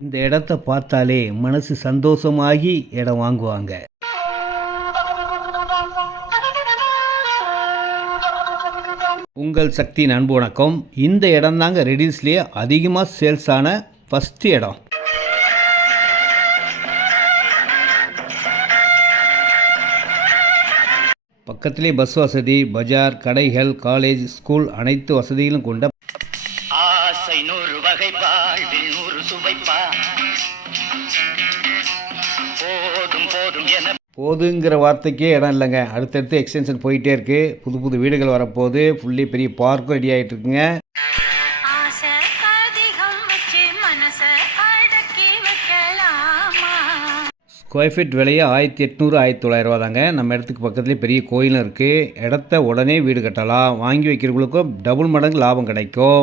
இந்த இடத்த பார்த்தாலே மனசு சந்தோஷமாகி இடம் வாங்குவாங்க. உங்கள் சக்தியின் அன்பு வணக்கம். இந்த இடம் தாங்க ரெடில்ஸ்லேயே அதிகமாக சேல்ஸ் ஆன ஃபஸ்ட்டு இடம். பக்கத்திலே பஸ் வசதி, பஜார், கடைகள், காலேஜ், ஸ்கூல் அனைத்து வசதிகளும் கொண்ட ஆசை நூறு வகைப்பா, வாழ்வில் நூறு சுவைப்பா, போதும் போதும் என போதுங்கிற வார்த்தைக்கே இடம் இல்லைங்க. அடுத்தடுத்து எக்ஸ்டென்ஷன் போயிட்டே இருக்குது. புது புது வீடுகள் வரப்போகுது. ஃபுல்லி பெரிய பார்க்கும் ரெடி ஆகிட்டு இருக்குங்க. ஆசை அதிகம் வச்சு மனசை அடக்கி வைக்கலாமா. ஸ்கொயர் ஃபீட் விலையே 1800 1900 தாங்க. நம்ம இடத்துக்கு பக்கத்துலேயே பெரிய கோயிலும் இருக்குது. இடத்த உடனே வீடு கட்டலாம். வாங்கி வைக்கிறவங்களுக்கும் டபுள் மடங்கு லாபம் கிடைக்கும்.